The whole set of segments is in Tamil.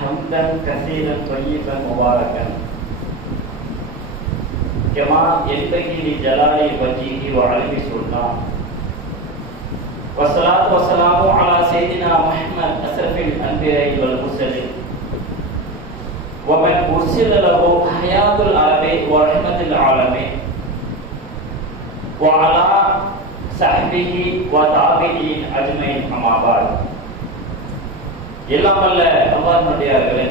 حمدا كثيرا طيبا مباركا كما ينبغي لجلال وجهه وعلم سلطانه والصلاة والسلام على سيدنا محمد أشرف الأنبياء والمرسلين ومن أرسل له حياة العرب ورحمة العالمين وعلى صحبه وتابعين أجمعين أما بعد. எல்லாம் அல்ல அல்லாஹ்வுடையவர்களே,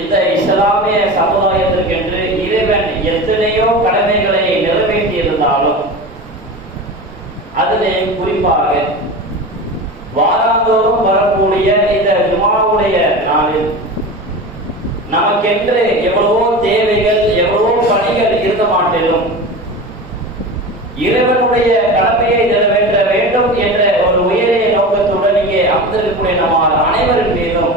இந்த இஸ்லாமிய சமுதாயத்திற்கென்று இறைவன் எத்தனையோ கடமைகளை நிறைவேற்றி இருந்தாலும் அதிலே குறிப்பாக வாராந்தோறும் வரக்கூடிய இந்த ஜுமாவுடைய நாளில் நமக்கென்று எவ்வளவோ தேவைகள் எவ்வளவோ பணிகள் இருக்க மாட்டிலும் இறைவனுடைய கடமையை நிறைவேற்ற வேண்டும் என்ற ஒரு உயரிய நோக்கத்துடன் இங்கே அமர்ந்திருக்கக்கூடிய நம்ம அனைவரின் மீதும்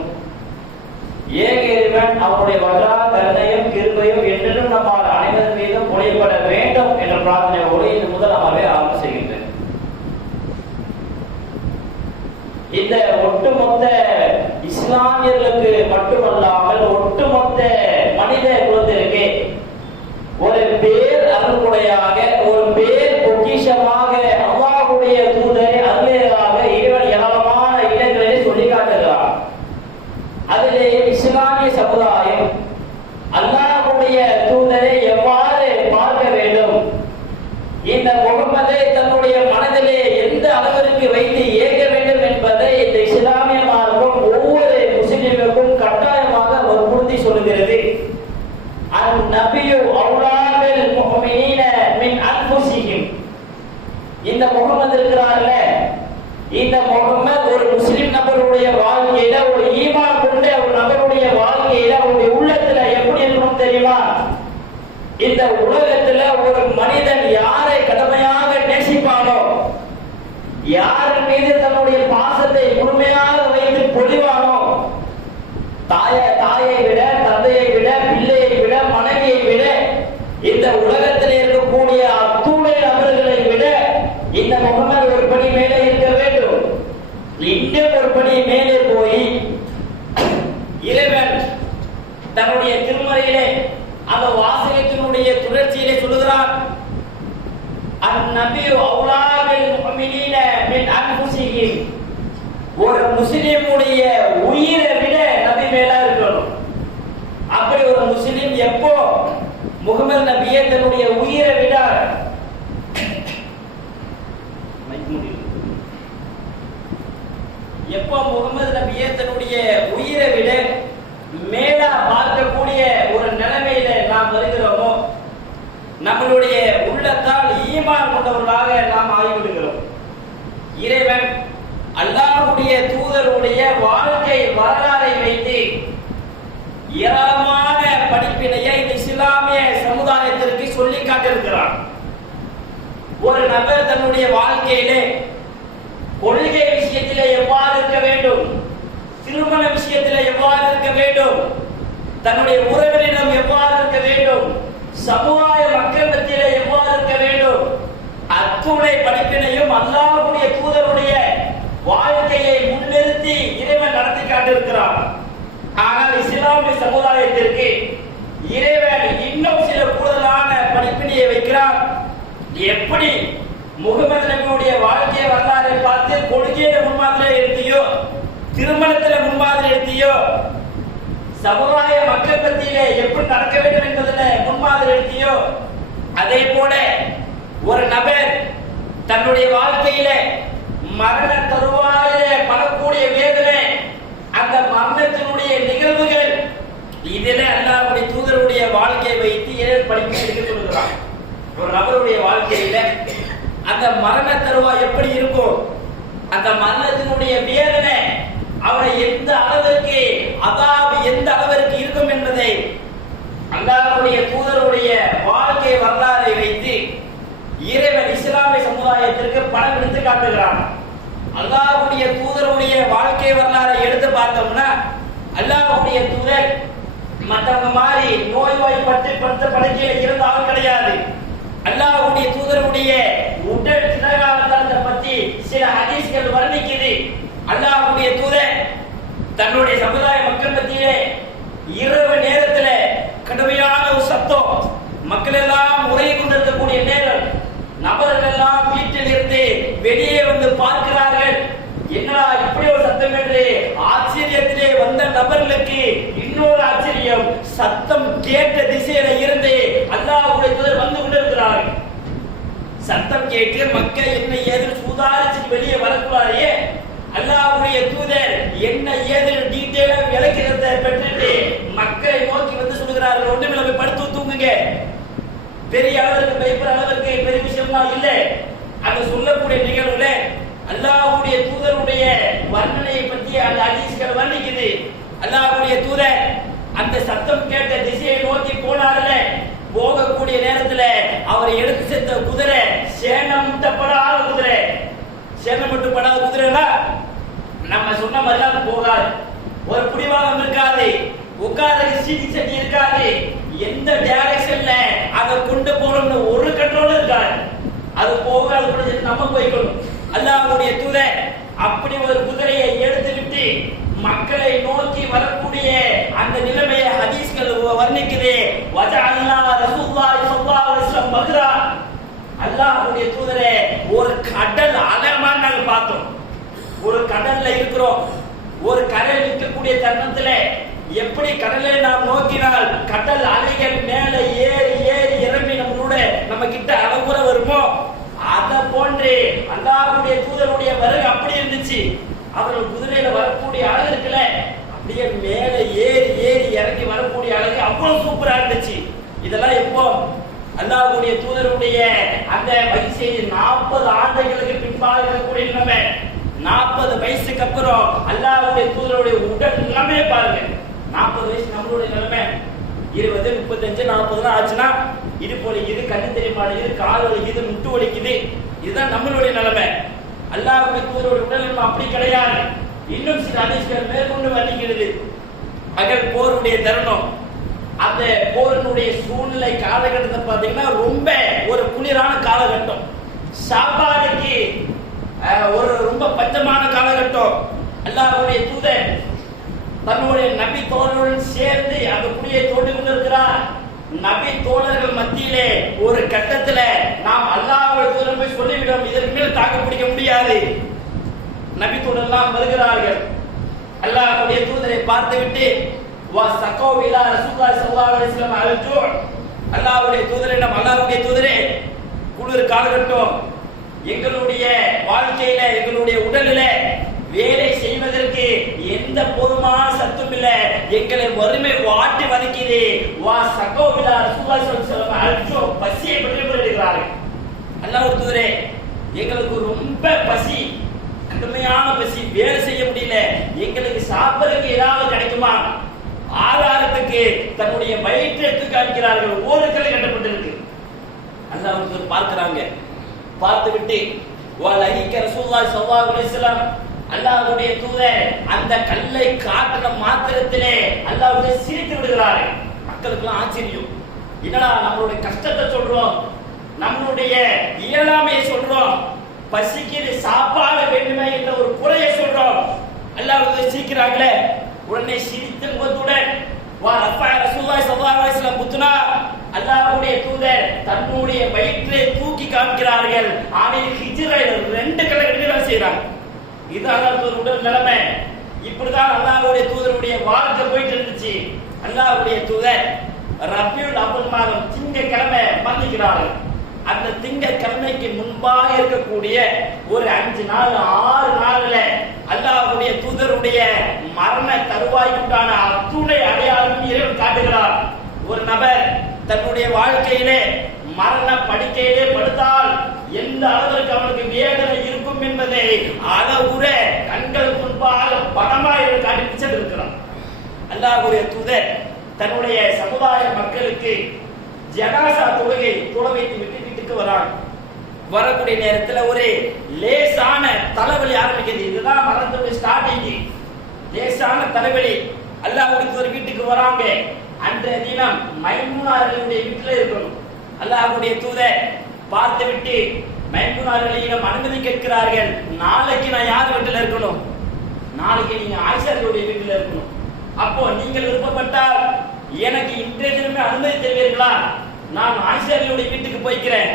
ஏக இறைவன் அவருடைய வல்லா கருணையும் கிருபையும் என்றும் நம்ம அனைவரின் மீதும் பொழியப்பட வேண்டும் என்ற பிரார்த்தனையோடு இந்த முதல் அமர்வை ஆரம்பம் செய்கின்றேன். இந்த ஒட்டுமொத்த இஸ்லாமியர்களுக்கு மட்டுமல்லாமல் ஒட்டுமொத்த மனித குலத்திற்கு ஒரு பேர் அருள்குடையாக ஒரு பேர் பொக்கிஷமாக அல்லாஹ்வுடைய தூதரை அருளியதாக இறைவன் ஏராளமான இடங்களிலே சொல்லி காட்டுகிறார். அதிலே இஸ்லாமிய சமுதாயம் அல்லாஹ்வுடைய தூதரை எவ்வாறு பார்க்க வேண்டும், இந்த முகமதை தன்னுடைய மனதிலே எந்த அளவிற்கு வைத்து ஏற்க வேண்டும் என்பதை இந்த இஸ்லாமிய மார்க்கம் ஒவ்வொரு முஸ்லிமுக்கும் கட்டாயமாக வற்புறுத்தி சொல்லுகிறது. இந்த முகமது இருக்கிறார்ல, இந்த முகமது ஒரு முஸ்லிம் நபருடைய வாழ்க்கையில ஒரு ஈமான் கொண்ட ஒரு நபருடைய வாழ்க்கையில அவருடைய உள்ளத்துல எப்படி இருக்கணும் தெரியுமா? இந்த உலகத்துல ஒரு மனிதன் யாரை கடமையாக நேசிப்பானோ, யார் மீது தன்னுடைய பாசத்தை முழுமையாக வைத்து பொழிவானோ, தாயை விட தந்தையை விட பிள்ளையை விட மனைவியை விட இந்த உலகத்தில் இருக்கக்கூடிய அத்துணை நபர்களை விட இந்த முகமது ஒரு படி மேலே இருக்க வேண்டும். இன்னும் ஒரு படி மேலே போய் இறைவன் தன்னுடைய திருமறையிலே அந்த வாசகத்தினுடைய தொடர்ச்சியிலே சொல்லுகிறார், அந்நபியு அவுலா மின் அன்ஃபுஸிஹிம், ஒரு முஸ்லிமுடைய உயிரை விட நபி மேலா இருக்கணும். அப்படி ஒரு முஸ்லிம் எப்போ முகமது நபியை தன்னுடைய உயிரை விட எப்போ முகமது நபியை தன்னுடைய உயிரை விட மேலா பார்க்கக்கூடிய ஒரு நிலைமையில நாம் வருகிறோமோ, நம்மளுடைய உள்ளத்தால் ஈமான் கொண்டவர்களாக நாம் ஆகிவிடுகிறோம். இறைவன் அல்லாஹ்வுடைய தூதருடைய வாழ்க்கை வரலாறை வைத்து ஏராளமான படிப்பினையை இந்த இஸ்லாமிய சமுதாயத்திற்கு சொல்லி காட்டியிருக்கிறார். ஒரு நபர் தன்னுடைய வாழ்க்கையிலே கொள்கை விஷயத்திலே எவ்வாறு இருக்க வேண்டும், திருமண விஷயத்திலே எவ்வாறு இருக்க வேண்டும், தன்னுடைய உறவினரிடம் எவ்வாறு இருக்க வேண்டும், சமுதாய மக்கள் மத்தியிலே எவ்வாறு இருக்க வேண்டும், அத்துணை படிப்பினையும் அல்லாஹ்வுடைய தூதருடைய வாழ்க்கையை முன்னிறுத்தி இறைவன் நடத்தி காட்டியிருக்கிறார். ஆனால் இஸ்லாமிய சமுதாயத்திற்கு இறைவன் இன்னும் சில கூடுதலான படிப்பினையை வைக்கிறார். எப்படி முகமது நபியுடைய வாழ்க்கை வரலாறை பார்த்து கொள்கையில முன்மாதிரி எடுத்தியோ, திருமணத்துல முன்மாதிரி எடுத்தியோ, சமுதாய மக்கள் மத்தியிலே எப்படி நடக்க வேண்டும் என்பதில் முன்மாதிரி எடுத்தியோ, அதே போல ஒரு நபர் தன்னுடைய வாழ்க்கையில மரண தருவாயிலே படக்கூடிய வேதனை, அந்த மரணத்தினுடைய நிகழ்வுகள், இதிலே அல்லாஹ்வுடைய தூதருடைய வாழ்க்கையை வைத்து ஏழு படிப்பு எடுக்க சொல்கிறார். ஒரு நபருடைய வாழ்க்கையில அந்த மரண தருவாய் எப்படி இருக்கும், அந்த மரணத்தினுடைய வேதனை அவரை எந்த அளவிற்கு அதாவது எந்த அளவிற்கு இருக்கும் என்பதை அல்லாஹ்வுடைய தூதருடைய வாழ்க்கை வரலாறை வைத்து இறைவன் இஸ்லாமிய சமுதாயத்திற்கு படம் எடுத்து காட்டுகிறான். அல்லாஹ்வுடைய தூதருடைய வாழ்க்கை வரலாறை எடுத்து பார்த்தோம்னா, அல்லாஹ்வுடைய தூதர் மற்றவங்க மாதிரி நோய்வாய்ப்பட்டு படுத்த படுக்கையில இருந்த ஆள் கிடையாது. அல்லாஹ்வுடைய தூதருடைய உடல் திடகாலத்தை பத்தி சில ஹதீஸ்கள் வர்ணிக்குது. அல்லாஹ்வுடைய தூதர் தன்னுடைய சமுதாய மக்கள் மத்தியிலே இரவு நேரத்துல கடுமையான ஒரு சத்தம், மக்கள் எல்லாம் உறங்கி கொண்டிருக்கக்கூடிய நேரம், நபர்கள் எல்லாம் வீட்டில் இருந்து வெளியே வந்து பார்க்கிறார்கள். என்னடா இப்படி ஒரு சத்தம் என்று ஆச்சரியத்திலே வந்த நபர்களுக்கு இன்னொரு ஆச்சரியம், சத்தம் கேட்ட திசையில இருந்து அல்லாஹ்வுடைய தூதர் வந்து கொண்டிருக்கிறார்கள். சத்தம் கேட்டு மக்கள் என்ன ஏது சுதாரிச்சு வெளியே வரக்கூடாதே, அல்லாஹ்வுடைய தூதர் என்ன ஏது டீட்டெயிலா விளக்கிறத பெற்றுட்டு மக்களை நோக்கி வந்து சொல்கிறார்கள், ஒண்ணுமே போய் படுத்து தூங்குங்க. பெரிய அளவிற்கு பயப்படுற அளவிற்கு பெரிய விஷயம்லாம் இல்லை. அது சொல்லக்கூடிய நிகழ்வுல அல்லாஹ்வுடைய தூதருடைய வர்ணனையை பற்றி அந்த ஹதீஸ்கள் வர்ணிக்குது. அல்லாஹ்வுடைய தூதர் அந்த சத்தம் கேட்ட திசையை நோக்கி போனார்ல, போகக்கூடிய நேரத்துல அவரை எடுத்து செத்த குதிரை சேணமிட்டப்படாத குதிரை. சேணமிட்டப்படாத குதிரைனா நம்ம சொன்ன மாதிரிலாம் போகாது, ஒரு பிடிவாதம் இருக்காது, உட்கார்றதுக்கு சீட்டி சட்டி இருக்காது, எந்த டைரக்ஷன்ல அதை கொண்டு போகணும்னு ஒரு கண்ட்ரோல் இருக்காது. அது போக அது கூட நம்ம போய்க்கணும். அல்லாஹ்வுடைய தூதர் அப்படி ஒரு குதிரையை எடுத்து விட்டு மக்களை நோக்கி வரக்கூடிய அந்த நிலைமையை ஹதீஸ்கள் வர்ணிக்குது. வஜஅல்னா ரசூலுல்லாஹி ஸல்லல்லாஹு அலைஹி வஸல்லம் மக்ரா, அல்லாஹ்வுடைய தூதரே ஒரு கடல் அலைமா நாங்க பார்த்தோம். ஒரு கடல்ல இருக்கிறோம், ஒரு கரையில் இருக்கக்கூடிய தருணத்துல எப்படி கடலை நாம் நோக்கினால் கடல் அலைகள் மேல ஏறி ஏறி இறங்கி நம்மளோட நம்ம கிட்ட அளவுற வருமோ, அத போன்று அல்லாஹ்வுடைய தூதருடைய வருகை அப்படி இருந்துச்சு. அவர்கள் குதிரையில வரக்கூடிய அழகு இருக்குல்ல, அப்படியே மேல ஏறி ஏறி இறங்கி வரக்கூடிய அழகு அவ்வளவு சூப்பரா இருந்துச்சு. இதெல்லாம் எப்போ அல்லாஹ்வுடைய தூதருடைய அந்த வயசு 40 ஆண்டுகளுக்கு பின்பாக இருக்கக்கூடிய நிலைமை. 40 வயசுக்கு அப்புறம் அல்லாஹ்வுடைய தூதருடைய உடல் நிலைமை பாருங்க. 40 வயசு நம்மளுடைய நிலைமை 20, 35, 40 ஆச்சுன்னா இது போலிக்குது, கண்ணு தெரிய மாட்டேங்குது, கால் வலிக்குது, முட்டு வலிக்குது. இதுதான் நம்மளுடைய நிலைமை. அல்லாஹ்வுடைய தூதருடைய உடல் நிலைமை அப்படி கிடையாது. இன்னும் சில ஹதீஸ்கள் மேற்கொண்டு வர்ணிக்கிறது. அகல் போருடைய தருணம், அந்த போரினுடைய சூழ்நிலை காலகட்டத்தை பார்த்தீங்கன்னா ரொம்ப ஒரு குளிரான காலகட்டம், சாப்பாடுக்கு ஒரு ரொம்ப பஞ்சமான காலகட்டம். அல்லாஹ்வுடைய தூதர் தன்னுடைய நபி தோழர்களுடன் சேர்ந்து அந்த குடியை தோண்டி கொண்டிருக்கிறார். நபி தோழர்கள் மத்தியிலே ஒரு கட்டத்துல நாம் அல்லாஹ்வுடைய தூதரை போய் சொல்லிவிட்டோம், இதற்கு மேல் தாக்கு பிடிக்க முடியாது, நபி தோழர்கள் வருகிறார்கள். அல்லாஹ்வுடைய தூதரை பார்த்துவிட்டு வா சகோவிலா ரசூலுல்லாஹி ஸல்லல்லாஹு அலைஹி வஸல்லம் அல்ஜூ, அல்லாஹ்வுடைய தூதரிடம், அல்லாஹ்வுடைய தூதரே குளிர் காலகட்டம், எங்களுடைய வாழ்க்கையில எங்களுடைய உடலில வேலை செய்வதற்கு எந்த போதுமான சத்தும் இல்ல, எங்களை வறுமை வாட்டி வதைக்குது. வா சகோவிலா ரசூலுல்லாஹி ஸல்லல்லாஹு அலைஹி வஸல்லம் அல்ஜூ, பசியை பற்றி வருகிறார்கள். அல்லாஹ்வுடைய தூதரே எங்களுக்கு ரொம்ப பசி, கடுமையான பசி, வேலை செய்ய முடியல, எங்களுக்கு சாப்பிடறதுக்கு ஏதாவது கிடைக்குமா? ஆதாரத்துக்கு தன்னுடைய வயிற்றை எடுத்து காமிக்கிறார்கள். ஓடுக்கல் கட்டப்பட்டிருக்கு. அல்லாஹ் பார்க்கிறாங்க. பார்த்து விட்டு வலைக்க ரசூலுல்லாஹி ஸல்லல்லாஹு அலைஹி வஸல்லம், அல்லாஹ்வுடைய தூதர் அந்த கல்லை காட்டின மாத்திரத்திலே அல்லாஹ்வுடைய சிரித்து விடுகிறார்கள். மக்களுக்கு ஆச்சரியம். என்னடா நம்மளுடைய கஷ்டத்தை சொல்றோம், நம்மளுடைய இயலாமையை சொல்றோம், பசிக்கு சாப்பாடு வேண்டுமே என்ற ஒரு குறையை சொல்றோம், அல்லாஹ்வுடைய சிரிக்கிறாங்களே. உடனே சிரித்த முகத்துடன் வா ரஃபா ரசூலுல்லாஹி ஸல்லல்லாஹு அலைஹி வஸல்லம் புத்னா, அல்லாஹ்வுடைய தூதர் தன்னுடைய வயிற்றை தூக்கி காமிக்கிறார்கள். ஆனால் ஹிஜ்ரைல 2 கிலோமீட்டர் வேலை செய்றாங்க. இது அல்லாஹ்வுடைய உடல் நிலைமை. இப்படிதான் அல்லாஹ்வுடைய தூதருடைய வாழ்க்கை போயிட்டு இருந்துச்சு. அல்லாஹ்வுடைய தூதர் ரபியுல் அவ்வல் மாதம் திங்கட்கிழமை மரணிக்கிறார்கள். அந்த திங்கட்கிழமைக்கு முன்பாக இருக்கக்கூடிய ஒரு 5 நாள் 6 நாள்ல அல்லாஹ்வுடைய தூதருடைய மரண தருவாய்க்குண்டான அத்துணை அடையாளம் இறைவன் காட்டுகிறார். ஒரு நபர் தன்னுடைய வாழ்க்கையிலே மரண படுக்கையிலே படுத்தால் எந்த அளவிற்கு அவனுக்கு வேதனை இருக்கும் என்பதை அளவுற கண்கள் முன்பாக படமாக காட்டி இருக்கிறார். அல்லாஹ்வுடைய தூதர் தன்னுடைய சமுதாய மக்களுக்கு ஜனாசா தொழுகை வைத்து விட்டு வீட்டுக்கு வராங்க. வரக்கூடிய நேரத்தில் ஒரு லேசான தலைவலி ஆரம்பிக்குது. இதுதான் மரணத்துடைய ஸ்டார்டிங். லேசான தலைவலி. அல்லாஹ்வுடைய தூதர் வீட்டுக்கு வராங்க. அன்றைய தினம் மைமூனார்களுடைய வீட்டில் இருக்கணும். அல்லாஹ்வுடைய தூதர் பார்த்து விட்டு மைமூனார்களிடம் அனுமதி கேட்கிறார்கள். நாளைக்கு நான் யார் வீட்டில் இருக்கணும்? நாளைக்கு நீங்க ஆயிஷாவுடைய வீட்டில் இருக்கணும். அப்போ நீங்கள் விருப்பப்பட்டால் எனக்கு இன்றைய தினமே அனுமதி தருவீர்களா? நான் ஆயிஷாவுடைய வீட்டுக்கு போய்க்கிறேன்.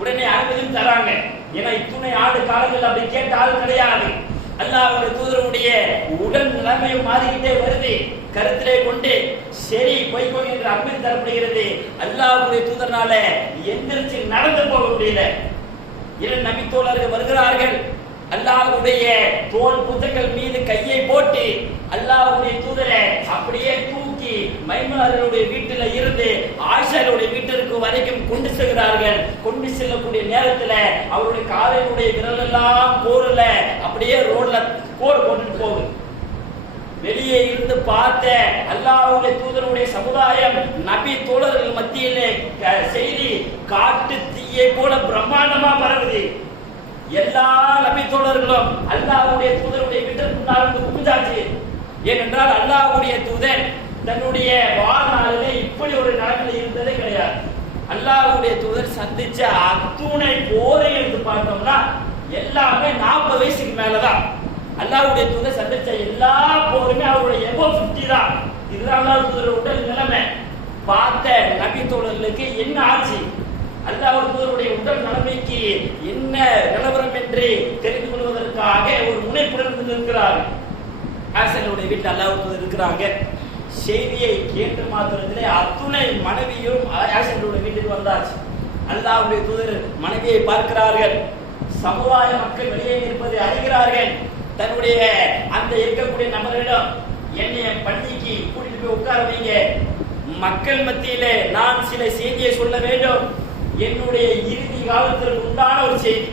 உடனே அனுமதியும் தராங்க. ஏன்னா இத்துணை ஆண்டு காலங்கள் அப்படி கேட்ட ஆள் கிடையாது. அல்லாஹ்வுடைய தூதருடைய உடல் நிலைமையும் மாறிக்கிட்டே வருது. கருத்திலே கொண்டு சரி போய்க்கோங்க என்று அனுமதி தரப்படுகிறது. அல்லாஹ்வுடைய தூதர்னால எந்திரிச்சு நடந்து போக முடியல. 2 நபி தோழர்கள் வருகிறார்கள். அல்லாஹ்வுடைய தோல் புத்தகங்கள் மீது கையை போட்டு அல்லாஹ்வுடைய தூதரை அப்படியே தூக்கி மைமூனாருடைய வீட்டில இருந்து ஆயிஷாவுடைய வீட்டிற்கு வரைக்கும் கொண்டு செல்கிறார்கள். கொண்டு செல்லக்கூடிய நேரத்துல அவருடைய காலினுடைய விரல் எல்லாம் போர்ல அப்படியே ரோட்ல கோடு போட்டு போகுது. வெளியே இருந்து பார்த்த அல்லாஹ்வுடைய தூதருடைய சமுதாயம் நபி தோழர்கள் மத்தியிலே செய்தி காட்டு தீயை போல பிரம்மாண்டமா பரவுது. எல்லா நபி தோழர்களும் அல்லாஹ்வுடைய தூதருடைய வீட்டிற்கு முன்னால் குமிஞ்சாச்சு. ஏனென்றால் அல்லாஹ்வுடைய தூதர் தன்னுடைய வாழ்நாளிலே இப்படி ஒரு நிலைமையில் இருந்ததே கிடையாது. அல்லாஹ்வுடைய தூதர் சந்திச்ச அத்துணை போரை எடுத்து பார்த்தோம்னா எல்லாமே 40 வயசுக்கு மேலதான். அல்லாஹ்வுடைய தூதர் சந்திச்ச எல்லா போருமே அவருடைய எபோவ் 50 தான். இதுதான் அல்லாஹ்வுடைய தூதர் உடல் நிலைமை. பார்த்த நபி தோழர்களுக்கு என்ன ஆச்சு, அல்லாஹ்வுடைய தூதருடைய உடல் நிலைமைக்கு என்ன நிலவரம் என்று தெரிந்து கொள்வதற்காக ஒரு முனைப்புடன் இருக்கிறார். ஆயிஷாவுடைய வீட்டில் அல்லாஹ்வுடைய தூதர் இருக்கிறாங்க. செய்தியை கேட்டு மாத்திரத்திலே அத்துணை மனைவியும் ஆயிஷாவுடைய வீட்டுக்கு வந்தாச்சு. அல்லாஹ்வுடைய தூதர் மனைவியை பார்க்கிறார்கள். சமுதாய மக்கள் வெளியே இருப்பதை அறிகிறார்கள். தன்னுடைய அந்த இருக்கக்கூடிய நபரிடம் என்னைய பள்ளிக்கு கூட்டிட்டு போய் உட்கார வைங்க, மக்கள் மத்தியிலே நான் சில செய்தியை சொல்ல வேண்டும், என்னுடைய இறுதி காலத்திற்கு உண்டான ஒரு செய்தி.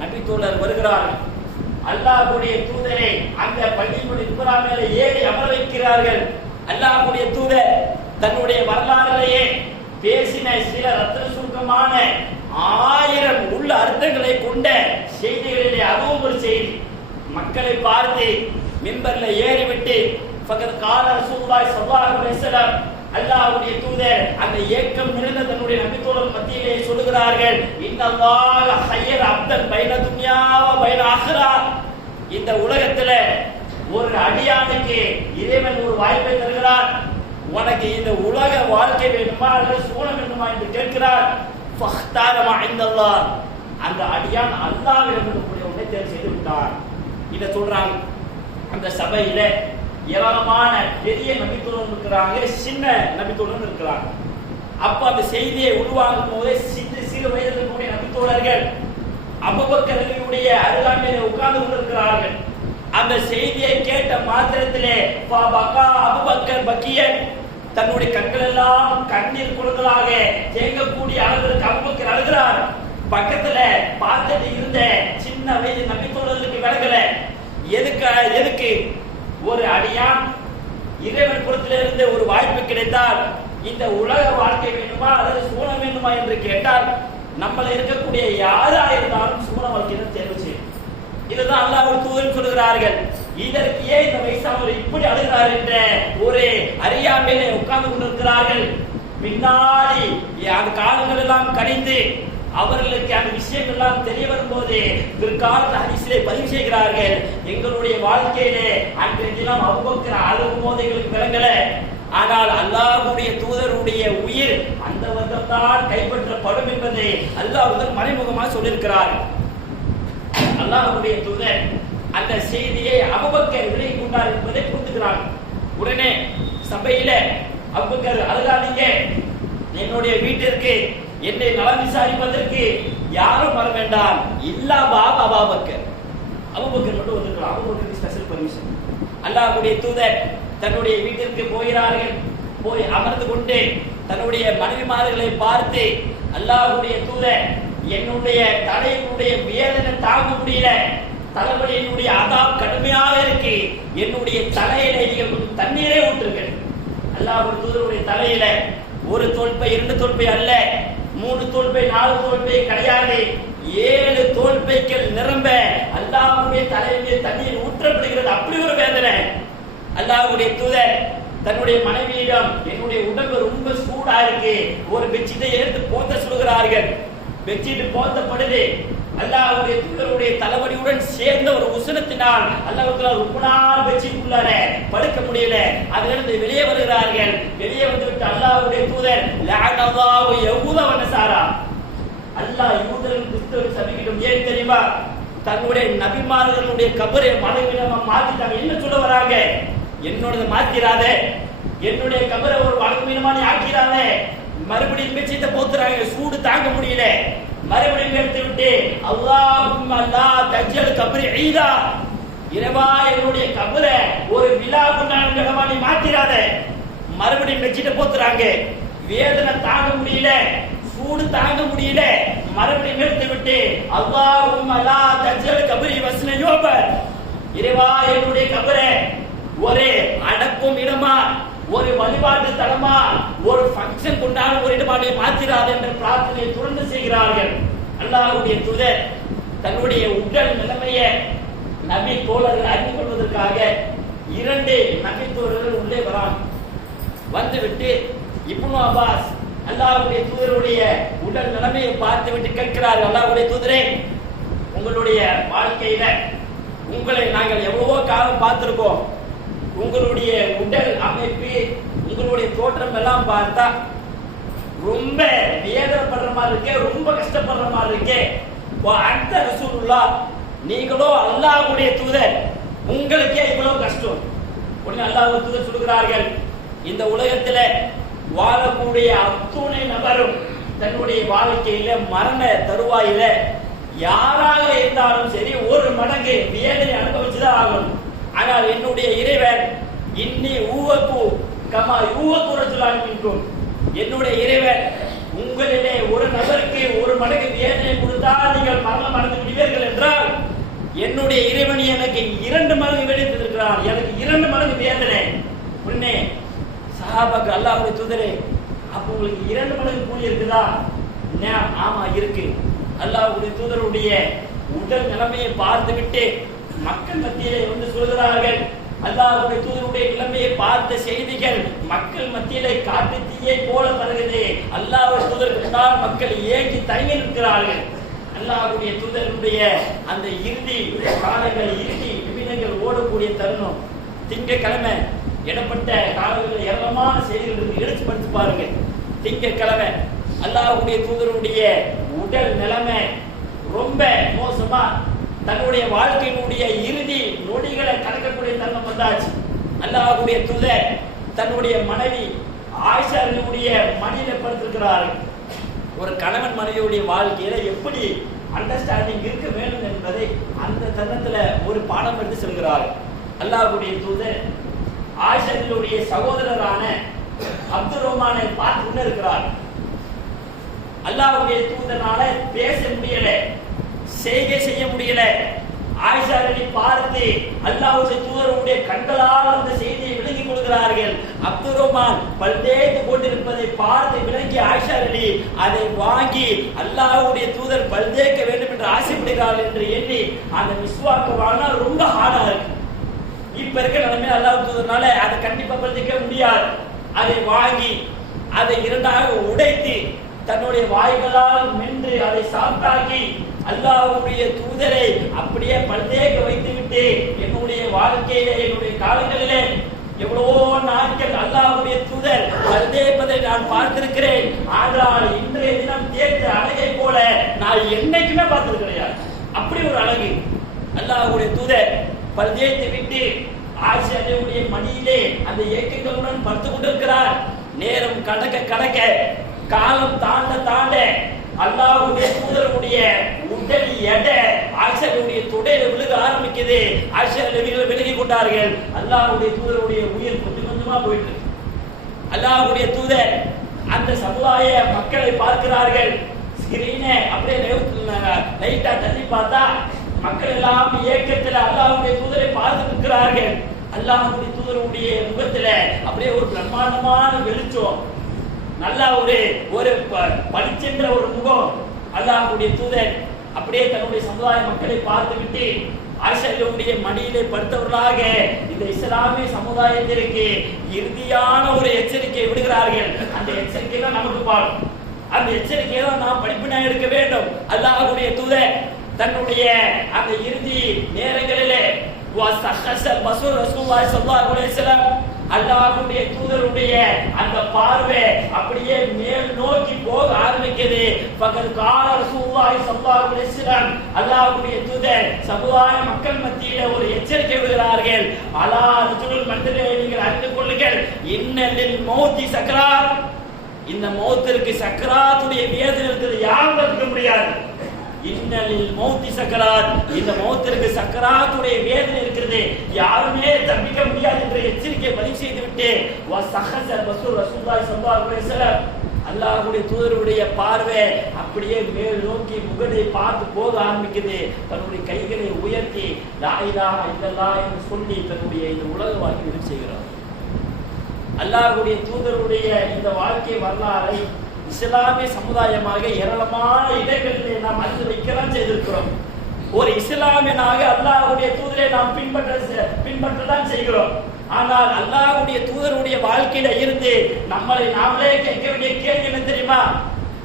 நபி தோழர் வருகிறார்கள். அல்லாஹ்வுடைய தூதரை அந்த பள்ளியினுடைய குபரா மேலே ஏறி அமர வைக்கிறார்கள். அல்லாஹ்வுடைய தூதர் தன்னுடைய வரலாறுலேயே பேசின சில ரத்தின சுருக்கமான 1000 உள்ள அர்த்தங்களை கொண்ட செய்திகளிலே அதுவும் ஒரு செய்தி. மக்களை பார்த்து மிம்பர்ல ஏறிவிட்டு ஃபகத் கால ரசூலுல்லாஹி ஸல்லல்லாஹு அலைஹி வஸல்லம், அல்லாஹ்வுடைய தூதர் அந்த ஏக்கம் நிறைந்த தன்னுடைய நபித்தோழர் மத்தியிலே சொல்லுகிறார்கள், இன்னல்லாஹ ஹய்யர அப்தன் பைன துன்யா வ பைன ஆখিরা. இந்த உலகத்துல ஒரு அடியானுக்கு இறைவன் ஒரு வாய்ப்பை தருகிறார். உனக்கு இந்த உலக வாழ்க்கை வேண்டுமா அல்லது சூனம் வேண்டுமா என்று கேட்கிறார். ஃபக்தார மா இந்தல்லாஹ், அந்த அடியான் அல்லாஹ்விடம் இருக்கக்கூடிய ஒன்றை தேர்வு செய்து விட்டார். இத சொல்றாங்க. அந்த சபையில ஏராளமான பெரிய நபித்தோழர்கள் இருக்கிறாங்க, சின்ன நபித்தோழர்கள் இருக்கிறாங்க. அப்ப அந்த செய்தியை உருவாக்கும் போதே சிறு வயதில் இருக்கக்கூடிய நபித்தோழர்கள் அபூபக்கர் ரலியல்லாஹு அருகாமையில் உட்கார்ந்து கொண்டிருக்கிறார்கள். அந்த செய்தியை கேட்ட மாத்திரத்திலே அபூபக்கர் பக்கியன் தன்னுடைய கண்கள் எல்லாம் கண்ணீர் குளங்களாக தேங்கக்கூடிய அளவிற்கு அபூபக்கர் அழுகிறார். பக்கத்துல பார்த்துட்டு இருந்த சின்ன வயது நபித்தோழர்களுக்கு விளங்கல. எதுக்கு ஒரு அடியான் இறைவன் புறத்திலிருந்து ஒரு வாய்ப்பு கிடைத்தால் இந்த உலக வாழ்க்கை வேண்டுமா அல்லது சூழ வேண்டுமா என்று கேட்டால் நம்மள இருக்கக்கூடிய யாரா இருந்தாலும் சூழ வாழ்க்கையை தேர்வு செய்யும். இதுதான் அல்லாஹ்வுடைய தூதர் சொல்கிறார்கள். இதற்கு ஏன் இந்த வயசானவர் இப்படி அழுகிறார் என்ற ஒரு அறியாமையிலே உட்கார்ந்து கொண்டிருக்கிறார்கள். பின்னாடி அந்த காலங்கள் எல்லாம் கழிந்து அவர்களுக்கு அந்த விஷயம் எல்லாம் தெரிய வரும்போது பிற்காலத்தில் ஹதீஸிலே பதிவு செய்கிறார்கள். எங்களுடைய வாழ்க்கையிலே அன்றைய தினம் அபூபக்கர் அழுகும் போது எங்களுக்கு விளங்கல. ஆனால் அல்லாஹ்வுடைய தூதருடைய உயிர் அந்த வருடம்தான் கைப்பற்றப்படும் என்பதை அல்லாஹ் மறைமுகமாக சொல்லியிருக்கிறார். அல்லாஹ்வுடைய தூதர் அந்த செய்தியை அபூபக்கர் விலகி கொண்டார் என்பதை புரிந்துகிறார். உடனே சபையில அபூபக்கர் அழுகாதீங்க, என்னுடைய வீட்டிற்கு என்னை நலம் விசாரிப்பதற்கு யாரும் வர வேண்டாம், இல்லா பாப் அபூபக்கர். அபூபக்கர் மட்டும் வந்துக்கலாம். அபூபக்கருக்கு ஸ்பெஷல் பர்மிஷன். அல்லாஹ்வுடைய தூதர் தன்னுடைய வீட்டிற்கு போகிறார்கள். போய் அமர்ந்து கொண்டு தன்னுடைய மனைவிமார்களை பார்த்து, அல்லாஹ்வுடைய தூதர் என்னுடைய தலையினுடைய வேதனை தாங்க முடியல, தலைவலியினுடைய அதாப் கடுமையாக இருக்கு, என்னுடைய தலையில நீங்கள் தண்ணீரே ஊற்றுங்கள். அல்லாஹ்வுடைய தூதருடைய தலையில ஒரு தோல்பை 2 தோல்பை அல்ல, 3 தோல்பை 4 தோல்பை கிடையாது, 7 தோல்பைகள் நிரம்ப அல்லாஹ்வுடைய தலையிலே தண்ணீர் ஊற்றப்படுகிறது. அப்படி ஒரு வேதனை. அல்லாஹ்வுடைய தூதர் தன்னுடைய மனைவியிடம் என்னுடைய உடம்பு ரொம்ப சூடா இருக்கு, ஒரு பெட்ஷீட்டை எடுத்து போத்த சொல்கிறார்கள். பெட்ஷீட் போத்தப்படுது. அல்லாஹ்வுடைய தூதருடைய தலைவலியுடன் சேர்ந்த ஒரு உஷ்ணத்தினால் அல்லாஹ் ரொம்ப நாள் பெட்ஷீட்டுக்குள்ளார படுக்க முடியல. அதிலிருந்து வெளியே வருகிறார்கள். வெளியே வந்துவிட்டு அல்லாஹ்வுடைய தூதர் லஅனல்லாஹு யஹூத வ நஸாரா, அல்லாஹ் யூதர்கள் கிறிஸ்தவர்கள் சபிக்கட்டும். ஏன் தெரியுமா? தன்னுடைய நபிமார்களுடைய கபரை மலைவிடமா மாத்திட்டாங்க. என்ன சொல்ல வராங்க? என்னோட மாத்திராதே, என்னுடைய கபரை ஒரு வழக்கமான ஆக்கிறாதே. மறுபடியும் பெட்ஷீட்டை போத்துறாங்க, சூடு தாங்க முடியல. மறுபடியும் எடுத்து விட்டு அல்லாஹும்ம லா தஜ்ஜல் கப்ரி ஈதா, இறைவா என்னுடைய கபரை ஒரு விழா கொண்டாடும் இடமா நீ மாத்திராதே. மறுபடியும் பெட்ஷீட்டை போத்துறாங்க. வேதனை தாங்க முடியல, சூடு தாங்க முடியல. மறுபடியும் எடுத்து விட்டு அல்லாஹும்ம லா தஜ்ஜல் கப்ரி வஸ்ன யோப, இறைவா என்னுடைய கபரை ஒரு அடக்கும் இடமா, ஒரு வழிபாட்டு தலமா, ஒரு ஃபங்க்ஷன் கொண்டாட ஒரு இடமா மாத்திராது என்ற பிரார்த்தனை தொடர்ந்து செய்கிறார்கள். அல்லாஹ்வுடைய தூதர் தன்னுடைய உடல் நிலைமையை நபி தோழர்கள் அறிந்து கொள்வதற்காக 2 நபி தோழர்கள் உள்ளே வராங்க. வந்துவிட்டு இப்னு அப்பாஸ் அல்லாஹ்வுடைய தூதருடைய உடல் நிலைமையை பார்த்து விட்டு கேட்கிறார்கள், அல்லாஹ்வுடைய தூதரே, உங்களுடைய வாழ்க்கையில உங்களை நாங்கள் எவ்வளவோ காலம் பார்த்திருக்கோம், உங்களுடைய உடல் அமைப்பு உங்களுடைய தோற்றம் எல்லாம் பார்த்தா ரொம்ப வேதனைப்படுற மாதிரி இருக்கே, ரொம்ப கஷ்டப்படுற மாதிரி இருக்கே. அந்த ரசூலுல்லாஹ், நீங்களோ அல்லாஹ்வுடைய தூதர், உங்களுக்கே இவ்வளவு கஷ்டம். உடனே அல்லாஹ்வுடைய தூதர் சொல்கிறார்கள், இந்த உலகத்துல வாழக்கூடிய அத்துணை நபரும் தன்னுடைய வாழ்க்கையில மரண தருவாயில யாராக இருந்தாலும் சரி ஒரு மடங்கு வேதனை அனுபவிச்சுதான் ஆகணும். ஆனால் என்னுடைய இறைவன் இன்னி ஊவக்கு கமா ஊவக்கு ரஜுலானிக்கும், என்னுடைய இறைவன் உங்களிலே ஒரு நபருக்கு ஒரு மடங்கு வேதனை கொடுத்தால் நீங்கள் மரணம் அடைந்து விடுவீர்கள் என்றால், என்னுடைய இறைவன் எனக்கு 2 மடங்கு வெளியிட்டிருக்கிறான், எனக்கு 2 மடங்கு வேதனை. உடனே சஹாபாக்கு அல்லாஹ்வுடைய தூதரே, அப்ப உங்களுக்கு 2 மடங்கு கூலி இருக்குதா? ஆமா இருக்கு. அல்லாஹ்வுடைய தூதருடைய உடல் நிலைமையை பார்த்துவிட்டு மக்கள் மத்தியிலே வந்து சொல்கிறார்கள், அல்லாஹ்வுடைய தூதருடைய நிலைமையை பார்த்த செய்திகள் மக்கள் மத்தியிலே காட்டு தீயை போல வருகிறது. அல்லாஹ்வுடைய தூதருக்கு தான் மக்கள் ஏங்கி தயங்கி நிற்கிறார்கள். அல்லாஹ்வுடைய தூதருடைய அந்த இறுதி காலங்கள், இறுதி நிமிடங்கள் ஓடக்கூடிய தருணம், திங்கட்கிழமை இடப்பட்ட காலங்களில் ஏராளமான செய்திகள் இருக்கு, எடுத்து படித்து பாருங்க. திங்கட்கிழமை அல்லாஹ்வுடைய தூதருடைய உடல் நிலைமை ரொம்ப மோசமா தன்னுடைய வாழ்க்கையினுடைய இறுதி நொடிகளை கடக்கக்கூடிய தருணம் வந்தாச்சு. அல்லாஹ்வுடைய தூதர் தன்னுடைய மனைவி ஆயிஷாவுடைய மடியில படுத்திருக்கிறார்கள். ஒரு கணவன் மனைவியுடைய வாழ்க்கையில எப்படி அண்டர்ஸ்டாண்டிங் இருக்க வேண்டும் என்பதை அந்த தருணத்துல ஒரு பாடம் எடுத்து செல்கிறார்கள். அல்லாஹ்வுடைய தூதர் ஆயிஷாவுடைய சகோதரரான அப்துல் ரஹ்மானை பார்த்து கொண்டு இருக்கிறார். அல்லாஹ்வுடைய தூதனால பேச முடியல, செய்கை செய்ய முடியல. ஆயிஷா ரலி பார்த்து அல்லாஹ்வுடைய தூதருடைய கண்களால் அந்த செய்தியை விளங்கிக் கொள்கிறார்கள். அப்துல் ரஹ்மான் பல்தேய்த்து கொண்டிருப்பதை பார்த்து விளங்கி ஆயிஷா ரலி அதை வாங்கி அல்லாஹ்வுடைய தூதர் பல்தேய்க்க வேண்டும் என்று ஆசைப்படுகிறார்கள் என்று எண்ணி அந்த மிஸ்வாக்கு வாங்கினா ரொம்ப ஹார்டா இருக்கு. இப்ப இருக்க நிலைமை அல்லாஹ் தூதர்னால அதை கண்டிப்பா பல்தேய்க்க முடியாது. அதை வாங்கி அதை இரண்டாக உடைத்து தன்னுடைய வாய்களால் மென்று அதை சாப்பிட்டாக்கி அல்லாஹ்வுடைய தூதரை அப்படியே பல்தேக்க வைத்துவிட்டு என்னுடைய வாழ்க்கையிலே என்னுடைய காலங்களிலே எவ்வளவோ நாட்கள் அல்லாஹ்வுடைய தூதர் பல்தேப்பதை நான் பார்த்திருக்கிறேன். ஆனால் இன்றைய தினம் தேர்ந்த அழகை போல நான் என்னைக்குமே பார்த்தது கிடையாது. அப்படி ஒரு அழகு அல்லாஹ்வுடைய தூதர் பல்தேத்து விட்டு ஆயிஷாவுடைய மடியிலே அந்த ஏக்கங்களுடன் படுத்து கொண்டிருக்கிறார். நேரம் கடக்க கடக்க காலம் தாண்ட தாண்ட அல்லாஹ்வுடைய தூதருடைய உடல் எடை ஆயிஷாவுடைய தொடையில விழுக ஆரம்பிக்குது. ஆயிஷா நபிகள் விலகி கொண்டார்கள். அல்லாஹ்வுடைய தூதருடைய உயிர் கொஞ்சம் கொஞ்சமா போயிட்டு இருக்கு. அல்லாஹ்வுடைய தூதர் அந்த சமுதாய மக்களை பார்க்கிறார்கள். ஸ்கிரீனை அப்படியே லைட்டா தள்ளி பார்த்தா மக்கள் எல்லாம் ஏக்கத்துல அல்லாஹ்வுடைய தூதரை பார்த்து இருக்கிறார்கள். அல்லாஹ்வுடைய தூதருடைய முகத்துல அப்படியே ஒரு பிரம்மாண்டமான வெளிச்சம், நல்லா ஒரு பளிச்சென்ற ஒரு முகம். அல்லாஹ்வுடைய தூதர் அப்படியே தன்னுடைய சமுதாய மக்களை பார்த்து விட்டு ஆயிஷாவுடைய மடியிலே படுத்தவர்களாக இந்த இஸ்லாமிய சமுதாயத்திற்கு இறுதியான ஒரு எச்சரிக்கை விடுகிறார்கள். அந்த எச்சரிக்கை தான் நமக்கு பாடம். அந்த எச்சரிக்கையை தான் நாம் படிப்பினா எடுக்க வேண்டும். அல்லாஹ்வுடைய தூதர் தன்னுடைய அந்த இறுதி நேரங்களிலே அல்லாஹ்வுடைய தூதருடைய அந்த பார்வை அப்படியே மேல் நோக்கி போக ஆரம்பிக்கிறது. பகல் கால ரசூலுல்லாஹி ஸல்லல்லாஹு அலைஹி வஸல்லம் அல்லாஹ்வுடைய தூதர் சமுதாய மக்கள் மத்தியிலே ஒரு எச்சரிக்கை விடுகிறார்கள். அலா ரஜுலுல் மன்தரே, நீங்கள் அறிந்து கொள்ளுங்கள், இன்னலில் மௌத்தி சக்ராத், இந்த மௌத்திற்கு சக்ராத்துடைய வேதனை இருக்கிறது, யாரும் தடுக்க முடியாது. இன்னலில் மௌத்தி சக்கராத், இந்த மௌத்திற்கு சக்கராத்துடைய வேதனை இருக்கிறது, யாருமே தப்பிக்க முடியாது என்ற எச்சரிக்கை பதிவு செய்துவிட்டு அல்லாஹ்வுடைய தூதருடைய பார்வை அப்படியே மேல் நோக்கி முகத்தை பார்த்து போக ஆரம்பிக்குது. தன்னுடைய கைகளை உயர்த்தி லா இலாஹ இல்லல்லாஹ் என்று சொல்லி தன்னுடைய இந்த உலக வாழ்க்கை விரும்பி செய்கிறார். அல்லாஹ்வுடைய தூதருடைய இந்த வாழ்க்கை வரலாறை இஸ்லாமிய சமுதாயமாக ஏராளமான இடங்களிலே நாம் அறிந்து வைக்கலாம் செய்திருக்கிறோம். ஒரு இஸ்லாமியனாக அல்லாஹ்வுடைய தூதரை நாம் பின்பற்றதான் செய்கிறோம். ஆனால் அல்லாஹ்வுடைய தூதருடைய வாழ்க்கையில இருந்து நம்மளை நாமளே கேட்க வேண்டிய கேள்வி என்ன தெரியுமா?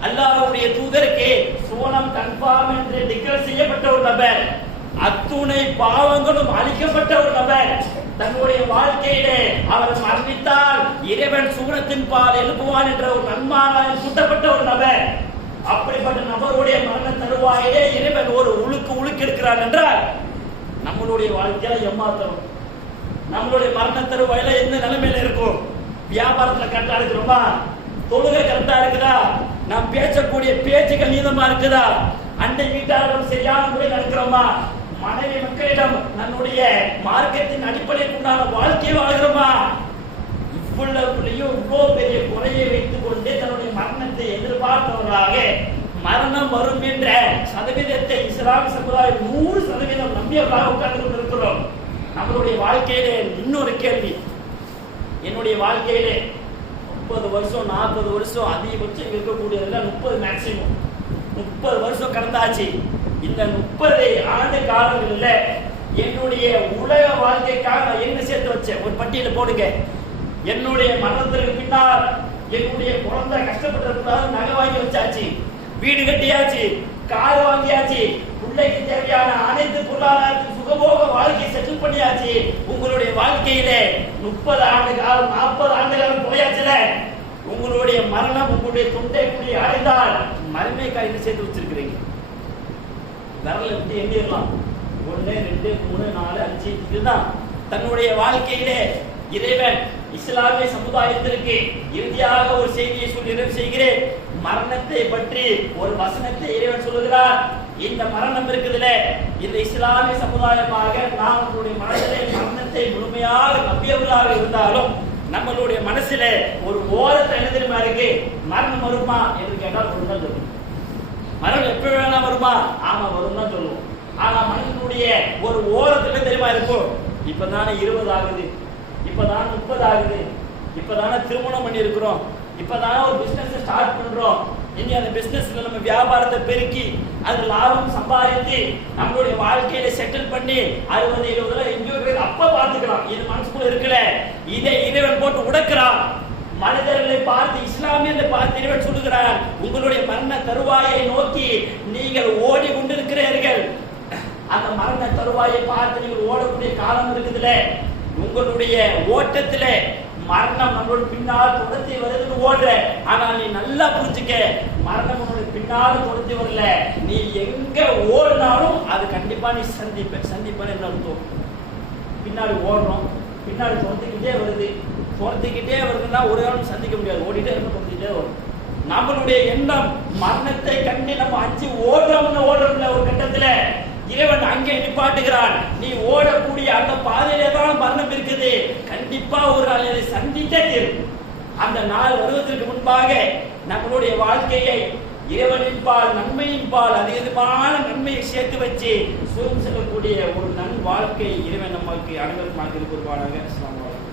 அல்லாஹ்வுடைய தூதருக்கு சுவனம் கன்ஃபார்ம் என்று டிக்ளேர் செய்யப்பட்ட ஒரு நபர், அத்துணை பாவங்களும் அழிக்கப்பட்ட ஒரு நபர், தன்னுடைய வாழ்க்கையிலே அவர் மரணித்தால் இறைவன் சூனத்தின் பால் எழுப்புவான் என்ற ஒரு நன்மாராயம் சுட்டப்பட்ட ஒரு நபர். அப்படிப்பட்ட நபருடைய மரண தருவாயிலே இறைவன் ஒரு உழுக்கு இருக்கிறான் என்றால் நம்மளுடைய வாழ்க்கையில ஏமாத்தணும். நம்மளுடைய மரண தருவாயில எந்த நிலைமையில இருக்கும்? வியாபாரத்துல கரெக்டா இருக்கிறோமா? தொழுகை கரெக்டா இருக்குதா? நாம் பேசக்கூடிய பேச்சுகள் நீதமா இருக்குதா? அண்டை வீட்டாளர்கள் சரியான முறை நடக்கிறோமா? மனைவி மக்களிடம் நம்முடைய மார்க்கத்தின் அடிப்படையில் உண்டான வாழ்க்கையை வாழ்கிறோமா? இவ்வளவுலையும் இவ்வளோ பெரிய குறையை வைத்துக் கொண்டு தன்னுடைய மரணத்தை எதிர்பார்த்தவர்களாக மரணம் வரும் என்ற சதவீதத்தை இஸ்லாமிய சமுதாயம் 100% நம்பியவர்களாக உட்கார்ந்து கொண்டிருக்கிறோம். நம்மளுடைய வாழ்க்கையிலே இன்னொரு கேள்வி, என்னுடைய வாழ்க்கையிலே 30 வருஷம் 40 வருஷம் அதிகபட்சம் இருக்கக்கூடியதுல 30 மேக்சிமம் 30 வருஷம் கடந்தாச்சு. இந்த 30 ஆண்டு காலங்களில் என்னுடைய உலக வாழ்க்கைக்காக நான் என்ன சேர்த்து வச்சேன் ஒரு பட்டியலை போடுங்க. என்னுடைய மரணத்திற்கு பின்னால் என்னுடைய குழந்தை கஷ்டப்பட்டு நகை வாங்கி வச்சாச்சு, வீடு கட்டியாச்சு, கார் வாங்கியாச்சு, பிள்ளைக்கு தேவையான அனைத்து பொருளாதாரத்தின் சுகபோக வாழ்க்கையை செட்டில் பண்ணியாச்சு. உங்களுடைய வாழ்க்கையிலே 30 ஆண்டு காலம் 40 ஆண்டு காலம் போயாச்சுல, உங்களுடைய மரணம் உங்களுடைய தொண்டை குழி அடைந்தால் மருமைக்காய் சேர்த்து வச்சிருக்கிறீங்க. விரல விட்டு எண்ணிடலாம். 1 2 3 4 5 இதுதான் தன்னுடைய வாழ்க்கையிலே இறைவன் இஸ்லாமிய சமுதாயத்திற்கு இறுதியாக ஒரு செய்தியை சொல்லி நிறைவு செய்கிறேன். மரணத்தை பற்றி ஒரு வசனத்தை இறைவன் சொல்லுகிறார். இந்த மரணம் இருக்குதுல, இந்த இஸ்லாமிய சமுதாயமாக நாம் நம்மளுடைய மனதிலே மரணத்தை முழுமையாக நம்பியவர்களாக இருந்தாலும் நம்மளுடைய மனசுல ஒரு ஓரத்தில் என்ன தெரியுமா இருக்கு, மரணம் வருமா என்று கேட்டால் ஒரு தான் சொல்லுவோம். மரணம் எப்ப வேணா வருமா, ஆமா வரும் தான் சொல்லுவோம். ஆனா மனதினுடைய ஒரு ஓரத்துல தெரியுமா இருக்கும், இப்பதானே 20 ஆகுது, இப்பதானே 30 ஆகுது, இப்பதானே திருமணம் பண்ணி இருக்கிறோம், இப்பதானே ஒரு பிசினஸ் ஸ்டார்ட் பண்றோம், இனி அந்த பிசினஸ்ல நம்ம வியாபாரத்தை பெருக்கி அது லாபம் சம்பாதித்து நம்மளுடைய வாழ்க்கையில செட்டில் பண்ணி 60 70 எங்கேயோ அப்ப பார்த்துக்கலாம். இது மனசுக்குள்ள இருக்கல, இதை இறைவன் போட்டு உடைக்கிறான். மனிதர்களை பார்த்து, இஸ்லாமியர்களை பார்த்து இறைவன் சொல்லுகிறார், உங்களுடைய மரண தருவாயை நோக்கி நீங்கள் ஓடி கொண்டிருக்கிறீர்கள். அந்த மரண தருவாயை பார்த்து நீங்கள் ஓடக்கூடிய காலம் இருக்குதுல, உங்களுடைய ஓட்டத்துல மரணம் நம்மளோட பின்னால் தொடர்ச்சி வருதுன்னு ஓடுற. ஆனா நீ நல்லா புரிஞ்சுக்க, மரணம் உன்னோட பின்னால் தொடர்ச்சி வரல, நீ எங்க ஓடினாலும் அது கண்டிப்பா நீ சந்திப்பேன்னு அர்த்தம். பின்னாடி ஓடுறோம், பின்னாடி துரத்திக்கிட்டே வருதுன்னா ஒரு காலம் சந்திக்க முடியாது, ஓடிட்டே இருக்க துரத்திக்கிட்டே வரும். நம்மளுடைய எண்ணம் மரணத்தை கண்டு நம்ம அஞ்சு ஓடுறோம்ல ஒரு கட்டத்துல இறைவன் அங்கே நிப்பாட்டுகிறான். நீ ஓடக்கூடிய அந்த பாதையிலே தான் மரணம் இருக்குது, கண்டிப்பா ஒரு நாள் அதை சந்தித்தே தீரும். அந்த நாள் வருவதற்கு முன்பாக நம்மளுடைய வாழ்க்கையை இறைவனின் பால், நன்மையின் பால், அதிகமான நன்மையை சேர்த்து வச்சு சுகம் செல்லக்கூடிய ஒரு நன் வாழ்க்கை இறைவன் நமக்கு அனைவருக்கும் கொடுப்பானாக. அஸ்ஸலாமு அலைக்கும்.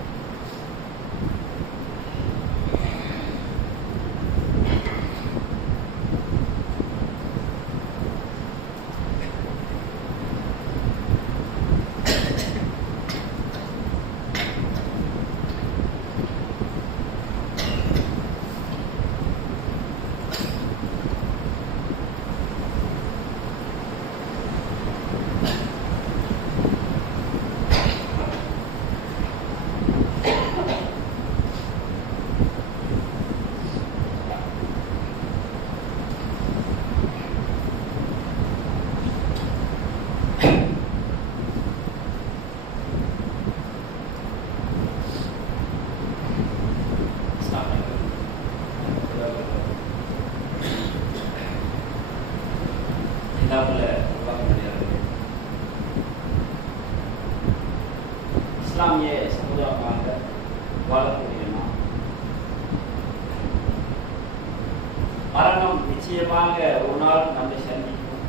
இஸ்லாமிய சமுதாயமாக வாழக்கூடிய மரணம் நிச்சயமாக ஒரு நாள் நம்மை சந்திக்கும்.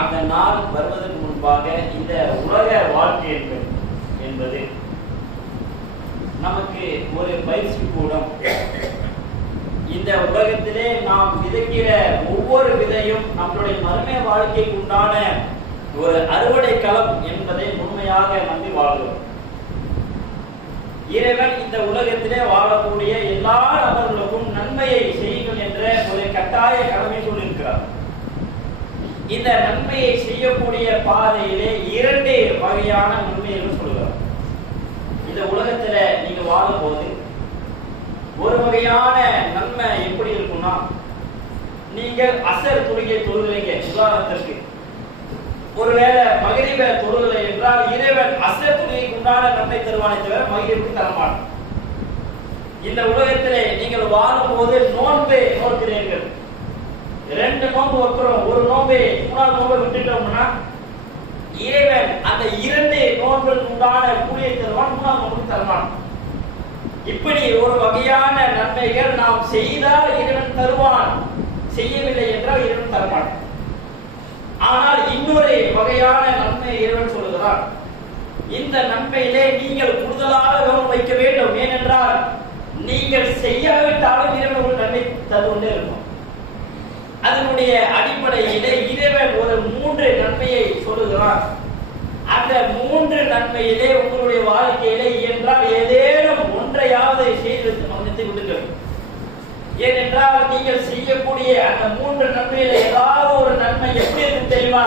அந்த நாள் வருவதற்கு முன்பாக இந்த உலக வாழ்க்கை என்பது நமக்கு ஒரு பயிற்சி கூடம். இந்த உலகத்திலே நாம் விதைக்கிற ஒவ்வொரு விதையும் நம்மளுடைய மறுமை வாழ்க்கைக்கு உண்டான ஒரு அறுவடை களம் என்பதை முழுமையாக நம்பி வாழ்கிறோம். இறைவன் இந்த உலகத்திலே வாழக்கூடிய எல்லா நபர்களுக்கும் நன்மையை செய்யுங்கள் என்ற ஒரு கட்டாய கடமை சொல்லியிருக்கிறார். இந்த நன்மையை செய்யக்கூடிய பாதையிலே 2 வகையான நன்மைகள் சொல்லுகிறார். இந்த உலகத்துல நீங்க வாழும் போது ஒரு வகையான நன்மை எப்படி இருக்கும்னா, நீங்கள் அசர் தொழுகை தொழுகிறீங்க. உதாரணத்திற்கு ஒருவேளை மகரிப தொழுகலை என்றால் இறைவன் அசர் தொழுகைக்கு உண்டான நன்மை தருவானே தவிர மகரிபுக்கு தரமாட்டான். இந்த உலகத்திலே நீங்கள் வாழும் போது நோன்பை நோக்கிறீர்கள். 2 நோன்பு வைக்கிறோம், ஒரு நோன்பை 3ஆவது நோன்பை விட்டுட்டோம்னா இறைவன் அந்த 2 நோன்புக்கு உண்டான கூலியை தருவான், 3ஆவது நோன்புக்கு தரமாட்டான். இப்படி ஒரு வகையான நன்மைகள் நாம் செய்தால் இறைவன் தருவான், செய்யவில்லை என்றால் இறைவன் தரமாட்டான். ஆனால் இன்னொரு வகையான நன்மை இறைவன் சொல்லுகிறார். இந்த நன்மையிலே நீங்கள் கூடுதலாக கவனம் வைக்க வேண்டும். ஏனென்றால் நீங்கள் செய்யாவிட்டாலும் இறைவன் ஒரு நன்மை தருவதே இருக்கும். அதனுடைய அடிப்படையிலே இறைவன் ஒரு 3 நன்மையை சொல்லுகிறார். அந்த 3 நன்மையிலே உங்களுடைய வாழ்க்கையிலே என்றால் ஏதேனும் ஒன்றையாவது செய்து கவனித்து விடுங்கள். ஏனென்றால் நீங்கள் செய்யக்கூடிய அந்த 3 நன்மையில ஏதாவது ஒரு நன்மை எப்படி இருக்கும் தெரியுமா?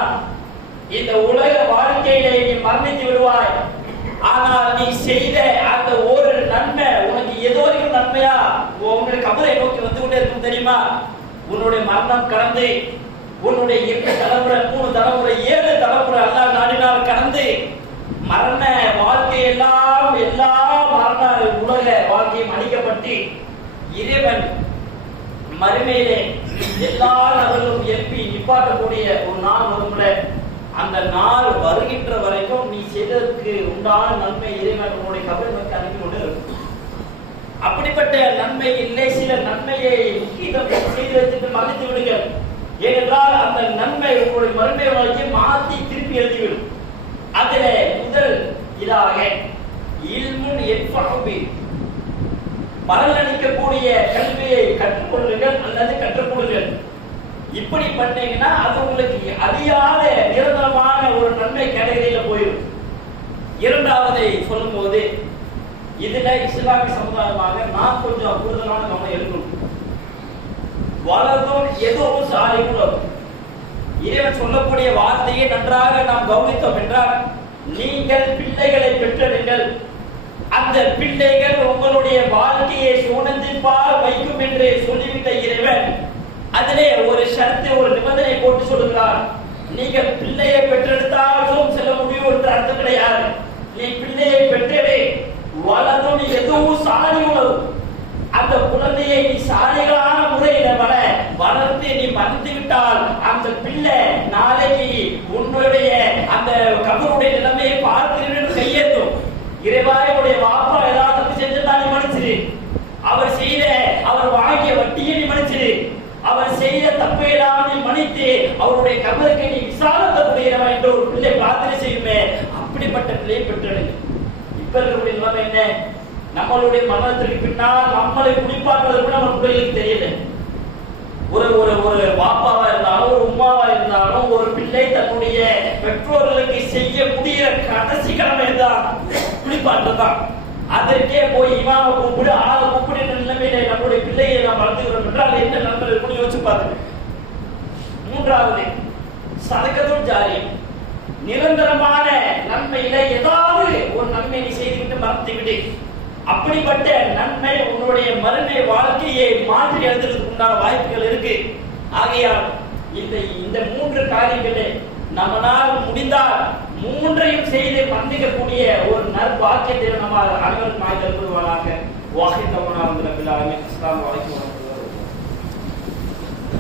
இந்த உலக வாழ்க்கையிலே நீ மரணித்து விடுவாய், ஆனால் நீ செய்த அந்த ஒரு நன்மை உனக்கு ஏதோ ஒரு நன்மையா உங்களுடைய கபரை நோக்கி வந்து கொண்டே இருக்கும் தெரியுமா? உன்னுடைய மரணம் கடந்து உன்னுடைய 2 தலைமுறை 3 தலைமுறை 7 தலைமுறை அல்லாஹ் நாடினால் கடந்து மரண வாழ்க்கை எல்லாம் எல்லா மரண உலக வாழ்க்கையும் அழிக்கப்பட்டு இறைவன் மறுமையிலே எல்லா நபர்களும் எழுப்பி நிப்பாட்டக்கூடிய ஒரு நாள் வரும்ல, அந்த நாள் வருகின்ற வரைக்கும் நீ செய்ததற்கு உண்டான நன்மை இறைவன் உன்னுடைய கபருக்கு அனுப்பி கொண்டு இருக்கும். அப்படிப்பட்ட நன்மை இல்லை, சில நன்மையை முக்கியத்துவம் செய்து வைத்துட்டு மறைத்து விடுங்கள். ஏனென்றால் அந்த நன்மை உங்களுடைய மறுமை வாழ்க்கையை மாற்றி திருப்பி எழுதிவிடும். அதில் முதல் இதாக இல்முன் எஃபஹபி, பலனளிக்கக்கூடிய கல்வியை கற்றுக்கொள்ளுங்கள் அல்லது கற்றுக்கொள்ளுங்கள். இப்படி பண்ணீங்கன்னா அது உங்களுக்கு அறியாத நிரந்தரமான ஒரு நன்மை கேட்டகரியில போயிடும். இரண்டாவதை சொல்லும் போது இதுல இஸ்லாமிய சமுதாயமாக நாம் கொஞ்சம் கூடுதலான கவனம் எடுக்கணும். வலதும் எதுவும் சாலிக்கும், இறைவன் சொல்லக்கூடிய வார்த்தையை நன்றாக நாம் கவனித்தோம் என்றால், நீங்கள் பிள்ளைகளை பெற்றெடுங்கள், அந்த பிள்ளைகள் உங்களுடைய வாழ்க்கையை சுணந்திப்பால் வைக்கும் என்று சொல்லிவிட்ட இறைவன் அதிலே ஒரு ஷரத்து, ஒரு நிபந்தனை போட்டு சொல்லுகிறார். நீங்கள் பிள்ளையை பெற்றெடுத்தாலும் செல்ல முடியும் என்று அர்த்தம் கிடையாது. நீ பிள்ளையை பெற்றெடு, வலதும் எதுவும் சாலி உணவு, அந்த குழந்தையை நீ சாலிகளான முறையில வளர்த்து நீ மறந்து விட்டால் அந்த பிள்ளை நாளைக்கு உன்னுடைய அந்த கபருடைய நிலைமையை பார்க்கிறேன் கையேற்றும். இறைவாயுடைய வாப்பா ஏதாவது செஞ்சதா நீ மன்னிச்சிரு, அவர் வாங்கிய வட்டியை நீ மன்னிச்சிரு, அவர் செய்த தப்பை எல்லாம் நீ மன்னித்து அவருடைய கபருக்கு நீ விசாலத்தக்கூடியவன் என்று ஒரு பிள்ளை பிரார்த்தனை செய்யுமே, அப்படிப்பட்ட பிள்ளையை பெற்றெடுங்க. இப்ப இருக்கக்கூடிய நிலைமை என்ன? நம்மளுடைய மரணத்திற்கு பின்னால் நம்மளை குடிப்பாக்குவது கூட நம்ம பிள்ளைகளுக்கு தெரியல. ஒரு ஒரு ஒரு பாப்பாவா இருந்தாலும் ஒரு உமாவா இருந்தாலும் ஒரு பிள்ளை தன்னுடைய பெற்றோர்களுக்கு செய்ய முடிகிற கடைசி கடமை தான் குளிப்பாட்டுதான். அதற்கே போய் இமாவை கூப்பிடு ஆளை கூப்பிடு என்ற நிலைமையில நம்முடைய பிள்ளையை நாம் வளர்த்துக்கிறோம் என்றால் என்ன நன்மை இருக்குன்னு யோசிச்சு பாருங்க. மூன்றாவது சதகத்துல் ஜாரி, நிரந்தரமான நன்மையில ஏதாவது ஒரு நன்மை நீ செய்துவிட்டு மறந்து விடு. அப்படிப்பட்ட நன்மை உன்னுடைய மறுமை வாழ்க்கையை மாற்றி எழுதுறதுக்கு உண்டான வாய்ப்புகள் இருக்கு. ஆகையால் இந்த 3 காரியங்களே நம்மளால் முடிந்தால் 3ஐயும் செய்து மன்னிக்கக்கூடிய ஒரு நற்பாக்கியத்தை நம்ம அனைவரும் நாய் தருவாராக. வாஹித் அல்லாஹ் ரப்பில் ஆலமீன். அஸ்ஸலாமு அலைக்கும்.